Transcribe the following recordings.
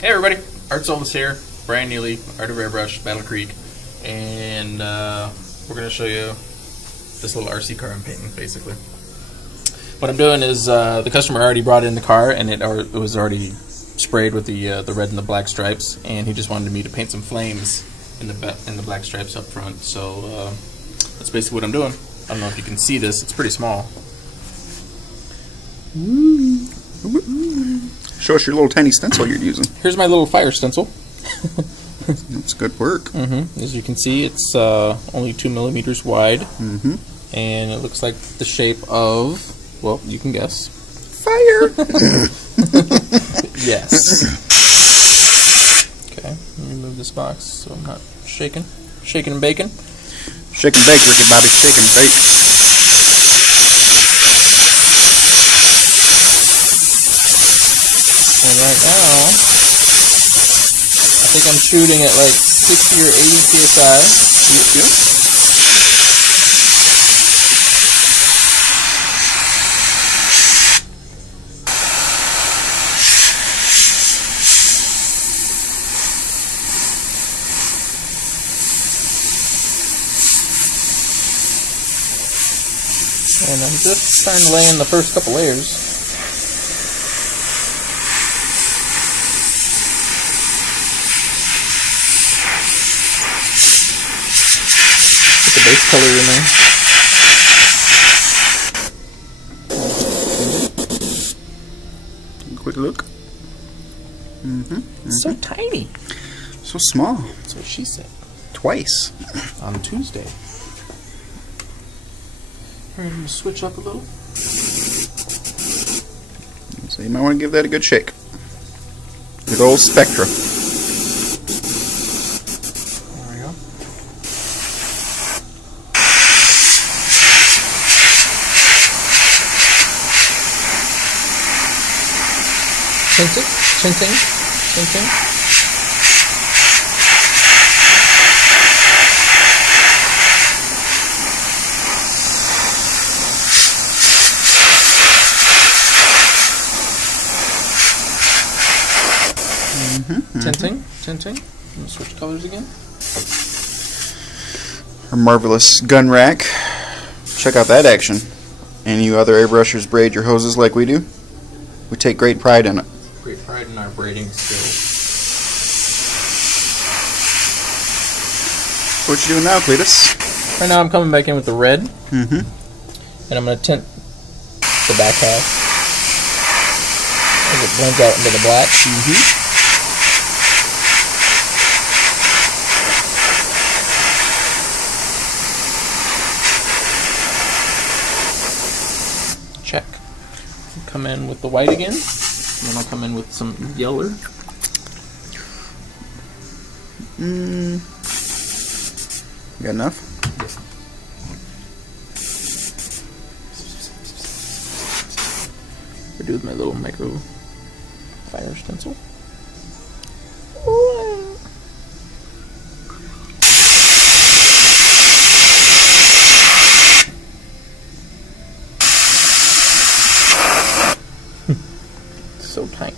Hey everybody, Art Soltis here, Brian Neely, Art of Airbrush, Battle Creek, and we're going to show you this little RC car I'm painting, basically. What I'm doing is, the customer already brought in the car, and it was already sprayed with the red and the black stripes, and he just wanted me to paint some flames in the black stripes up front, so that's basically what I'm doing. I don't know if you can see this, it's pretty small. Show us your little tiny stencil you're using. Here's my little fire stencil. That's good work. As you can see, it's only 2 millimeters wide, and it looks like the shape of, well, you can guess. Fire! Yes. Okay, let me move this box so I'm not shaking. Shaking and baking. Shake and bake, Ricky Bobby. Shake and bake. And right now, I think I'm shooting at like 60 or 80 psi. Yep. And I'm just trying to lay in the first couple layers. Put the base color in there. Quick look. It's so tiny. So small. That's what she said. Twice. On Tuesday. All right, I'm going to switch up a little. So you might want to give that a good shake. Good old Spectra. There we go. Tinting, tinting, tinting. Tinting, tinting. I'm going to switch colors again. Our marvelous gun rack. Check out that action. Any you other airbrushers braid your hoses like we do? We take great pride in it. Great pride in our braiding skills. So what you doing now, Cletus? Right now I'm coming back in with the red. And I'm going to tint the back half as it blends out into the black. Check. Come in with the white again, and then I'll come in with some yellow. You got enough? I do with my little micro fire stencil. So tiny.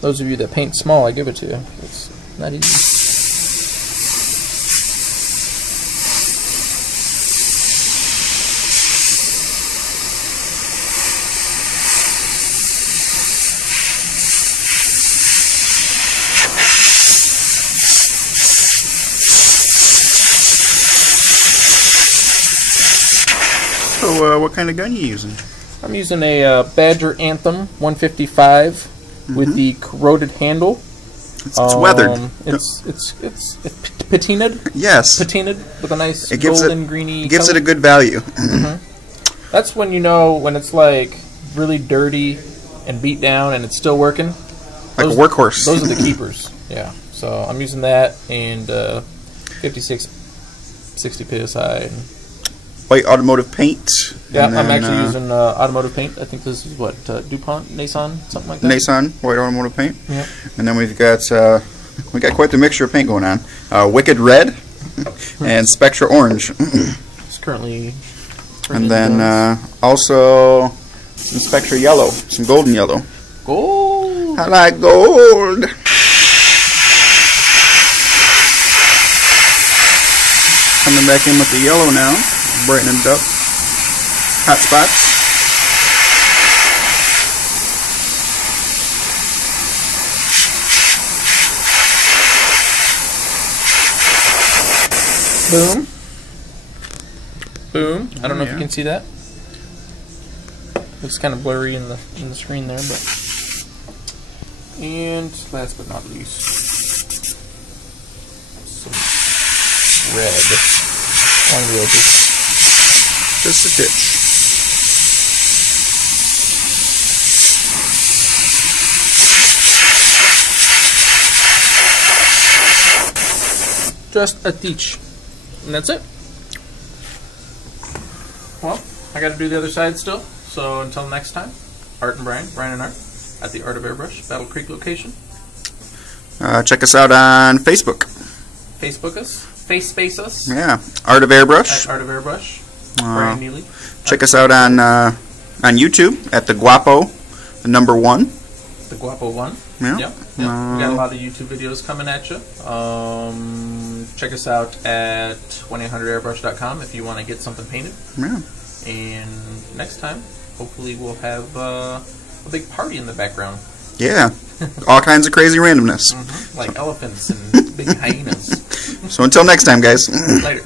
Those of you that paint small, I give it to you. It's not easy. So what kind of gun you using? I'm using a Badger Anthem 155 with the corroded handle. It's weathered. It's patinaed. Yes. Patinaed with a nice gives golden greeny gives color. it a good value. That's when you know when it's like really dirty and beat down and it's still working. Like a workhorse. Those are the keepers. Yeah. So I'm using that and 56, 60 psi. White automotive paint. Yeah, I'm actually using automotive paint. I think this is what, DuPont, Nason, something like that? Nason, white automotive paint. Yeah. And then we've got quite the mixture of paint going on. Wicked Red and Spectra Orange. It's currently And then also some Spectra yellow, some golden yellow. Gold. I like gold. Coming back in with the yellow now, brightening it up. Hot spots. Boom. Boom. I don't know if you can see that. Looks kind of blurry in the screen there, but. And last but not least, some red on the edges. Just a titch. Just a teach. And that's it. Well, I got to do the other side still. So until next time, Art and Brian and Art, at the Art of Airbrush, Battle Creek location. Check us out on Facebook. Facebook us. Face us. Yeah, Art of Airbrush. At Art of Airbrush. Brian Neely. Check us out on YouTube at the Guapo, the number 1. The Guapo 1. Yeah. Yep. We got a lot of YouTube videos coming at you. Check us out at 1-800-airbrush.com if you want to get something painted. Yeah. And next time, hopefully we'll have a big party in the background. Yeah. All kinds of crazy randomness. Like elephants and big hyenas. So until next time, guys. Later.